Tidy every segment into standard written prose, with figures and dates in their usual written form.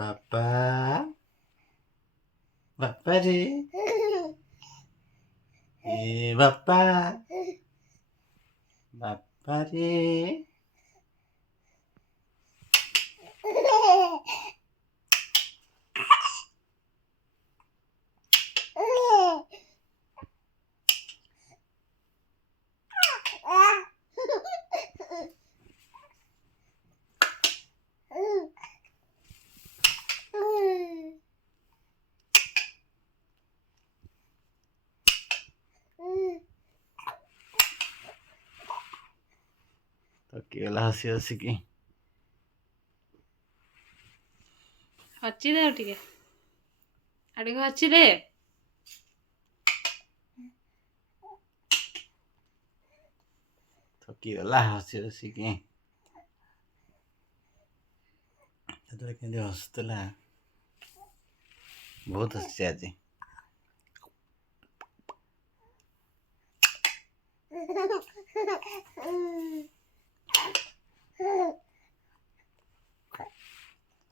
बाप्पा बाप्पा रे ए बाप्पा बाप्पा रे तो केला हसी हसी की हच्चिदे टिके अडिगे हच्चिदे तो केला हसी हसी की तो केंदे हसतला बहुत हसी आजी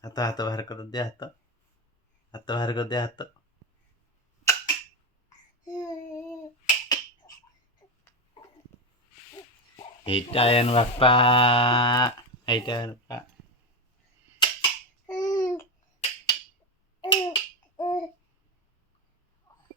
हात हात बाहेर कर दे हात हात बाहेर कर दे हात Hitain bapak, hitain bapak.